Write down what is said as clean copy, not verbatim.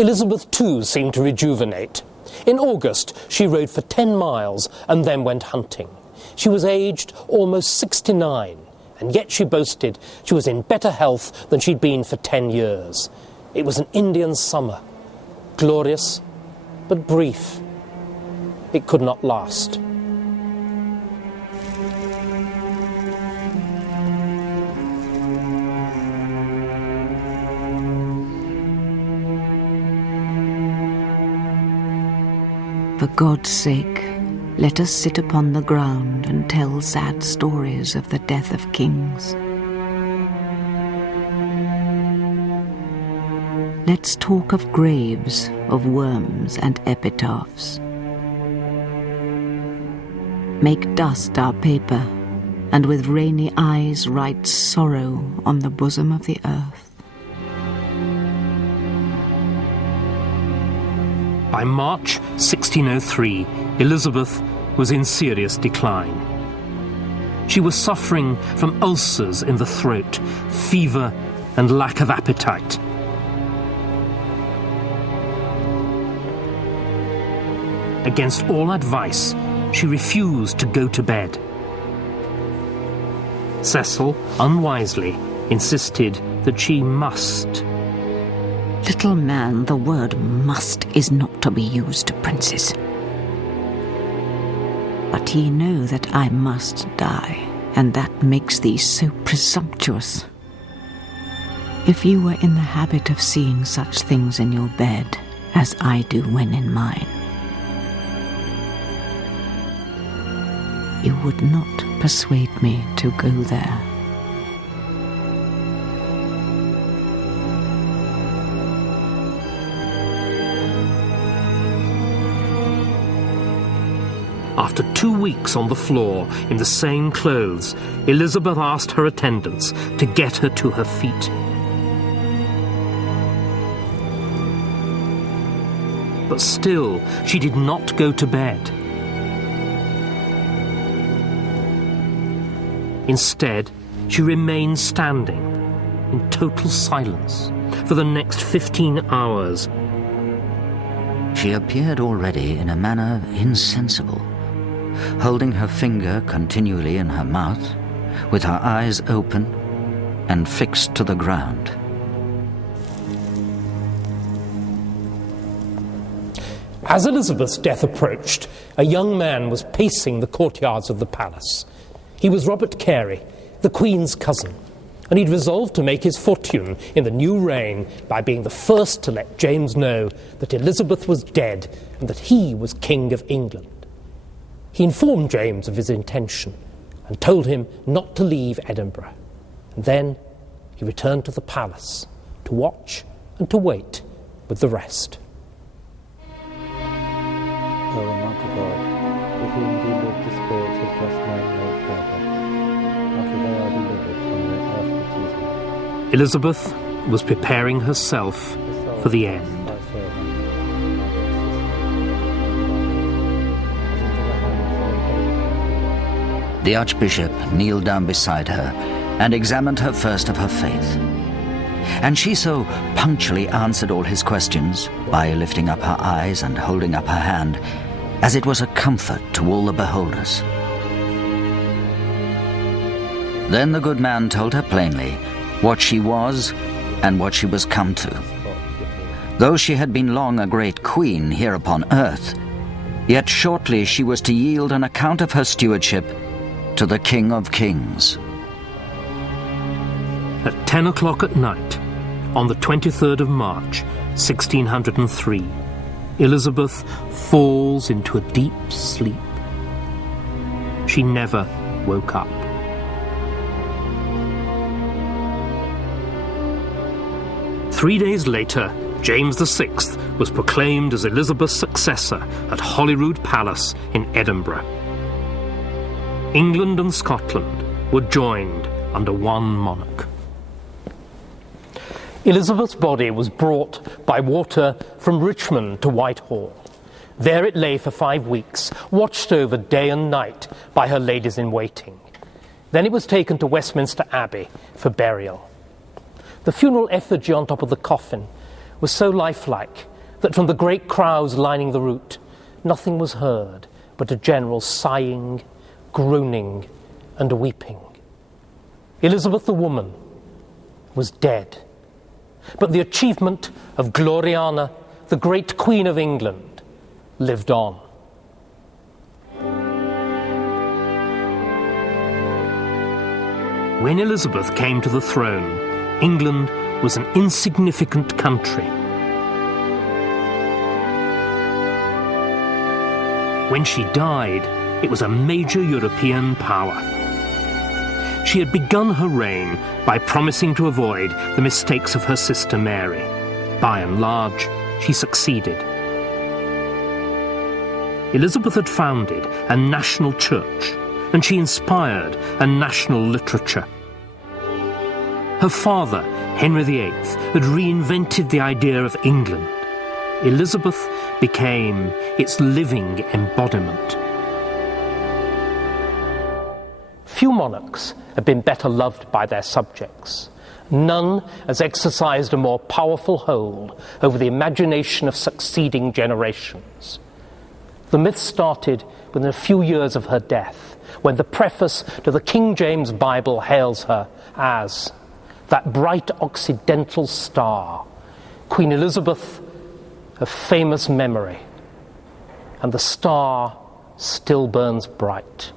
Elizabeth too seemed to rejuvenate. In August, she rode for 10 miles and then went hunting. She was aged almost 69, and yet she boasted she was in better health than she'd been for 10 years. It was an Indian summer, glorious but brief. It could not last. For God's sake, let us sit upon the ground and tell sad stories of the death of kings. Let's talk of graves, of worms and epitaphs. Make dust our paper, and with rainy eyes write sorrow on the bosom of the earth. By March 1603, Elizabeth was in serious decline. She was suffering from ulcers in the throat, fever, and lack of appetite. Against all advice, she refused to go to bed. Cecil, unwisely, insisted that she must. Little man, the word must is not to be used to princes. But ye know that I must die, and that makes thee so presumptuous. If you were in the habit of seeing such things in your bed, as I do when in mine, you would not persuade me to go there. After 2 weeks on the floor in the same clothes, Elizabeth asked her attendants to get her to her feet. But still, she did not go to bed. Instead, she remained standing in total silence for the next 15 hours. She appeared already in a manner insensible, holding her finger continually in her mouth, with her eyes open and fixed to the ground. As Elizabeth's death approached, a young man was pacing the courtyards of the palace. He was Robert Carey, the Queen's cousin, and he'd resolved to make his fortune in the new reign by being the first to let James know that Elizabeth was dead and that he was King of England. He informed James of his intention and told him not to leave Edinburgh. And then he returned to the palace to watch and to wait with the rest. O Almighty God, with whom do live the spirits of just men made perfect, after they are delivered from their earthly prison. Elizabeth was preparing herself for the end. The Archbishop kneeled down beside her and examined her first of her faith. And she so punctually answered all his questions, by lifting up her eyes and holding up her hand, as it was a comfort to all the beholders. Then the good man told her plainly what she was and what she was come to. Though she had been long a great queen here upon earth, yet shortly she was to yield an account of her stewardship to the King of Kings. At 10 o'clock at night, on the 23rd of March, 1603, Elizabeth falls into a deep sleep. She never woke up. Three days later, James VI was proclaimed as Elizabeth's successor at Holyrood Palace in Edinburgh. England and Scotland were joined under one monarch. Elizabeth's body was brought by water from Richmond to Whitehall. There it lay for 5 weeks, watched over day and night by her ladies-in-waiting. Then it was taken to Westminster Abbey for burial. The funeral effigy on top of the coffin was so lifelike that from the great crowds lining the route, nothing was heard but a general sighing, groaning, and weeping. Elizabeth the woman was dead, but the achievement of Gloriana, the great Queen of England, lived on. When Elizabeth came to the throne, England was an insignificant country. When she died, it was a major European power. She had begun her reign by promising to avoid the mistakes of her sister Mary. By and large, she succeeded. Elizabeth had founded a national church, and she inspired a national literature. Her father, Henry VIII, had reinvented the idea of England. Elizabeth became its living embodiment. Few monarchs have been better loved by their subjects. None has exercised a more powerful hold over the imagination of succeeding generations. The myth started within a few years of her death, when the preface to the King James Bible hails her as that bright occidental star, Queen Elizabeth of famous memory, and the star still burns bright.